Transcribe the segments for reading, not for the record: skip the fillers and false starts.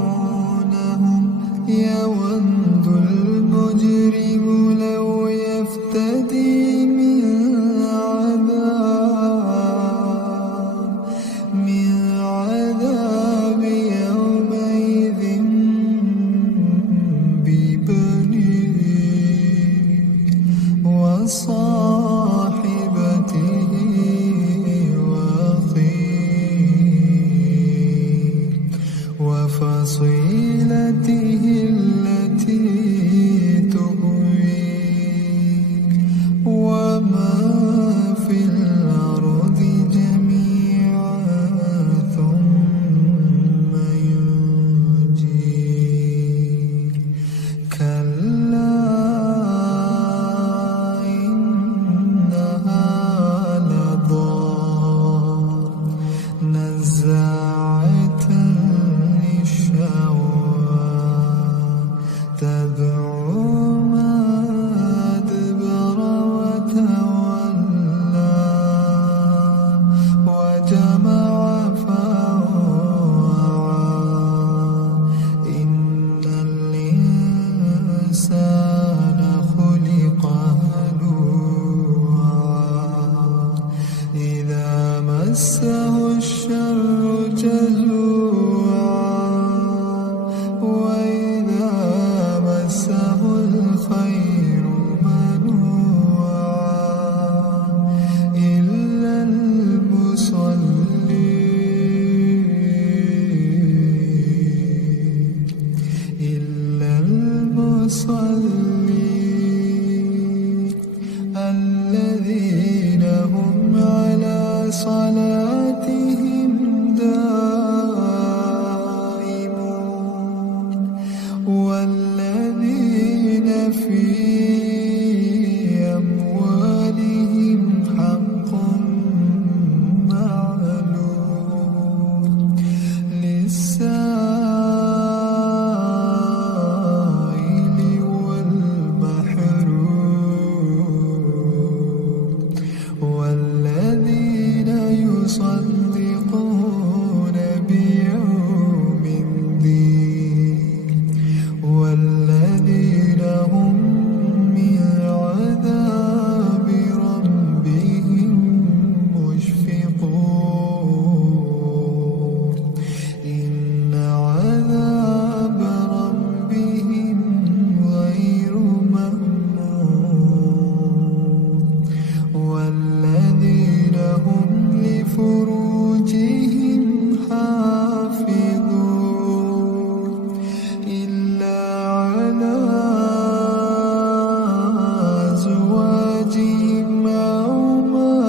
يبصرونهم يود المجرم لو يفتدي من عذاب يومئذ ببنيه وصاحبته وأخيه وفصيلته التي تؤويه ومن في الأرض جميعا ثم ينجيه كلا إنها لظى نزاعة للشوى تدعو من أدبر وتولى وجمع فأوعى إن الإنسان خلق هلوعا إذا مسه الشر جزوعا وإذا مسه الخير منوعا إلا المصلين الذين هم على صلاتهم دائمون والذين في أموالهم حق معلوم للسائل والمحروم والذين يصدقون بيوم الدين والذين هم من عذاب ربهم مشفقون إن عذاب ربهم غير مأمون والذين هم لفروجهم حافظون إلا على أزواجهم أو ما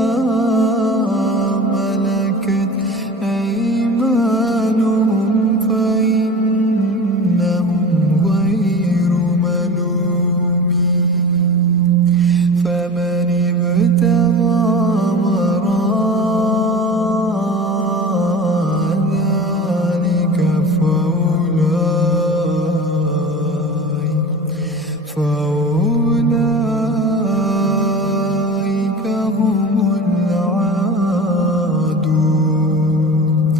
ملكت أيمانهم فإنهم غير ملومين فمن ابتغى وراء ذلك فأولئك هم العادون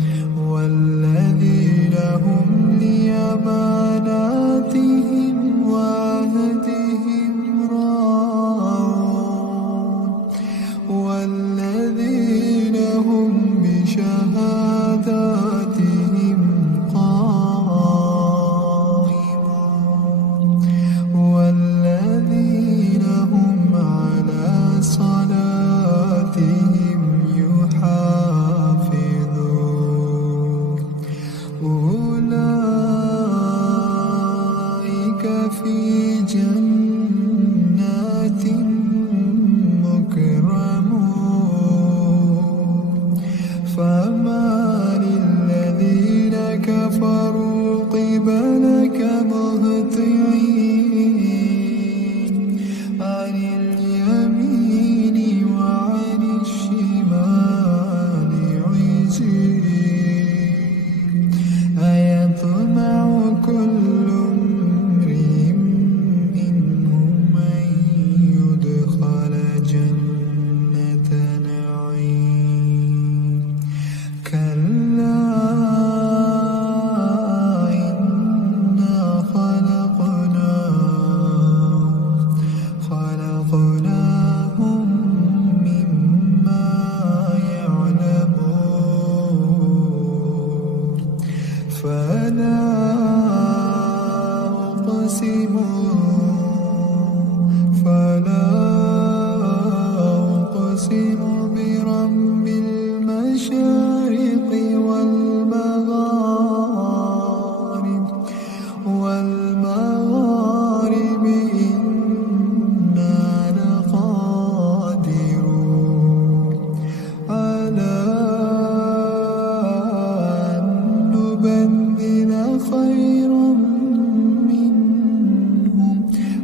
والذين هم لأماناتهم وعهدهم راعون والذين هم بشهاداتهم قائمون والذين هم على صلاتهم يحافظون أولئك في جنات مكرمون فما لله أقسم برب المشارق والمغارب إنا لقادرون على أن نبدل خيرا منهم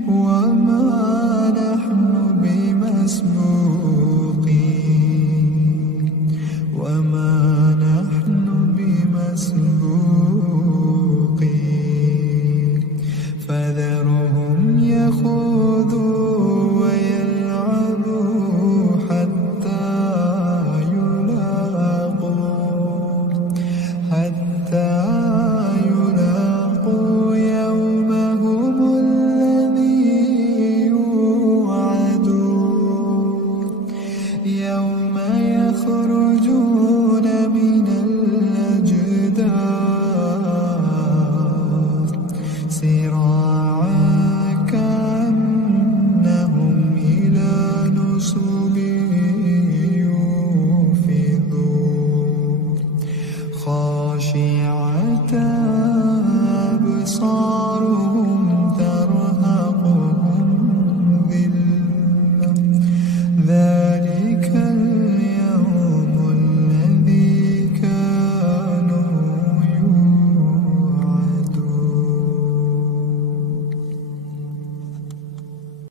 وما نحن بمسبوقين فذرهم يخوضوا ويلعبوا حتى يلاقوا يومهم الذي يوعدون يوم يخرجون من الأجداث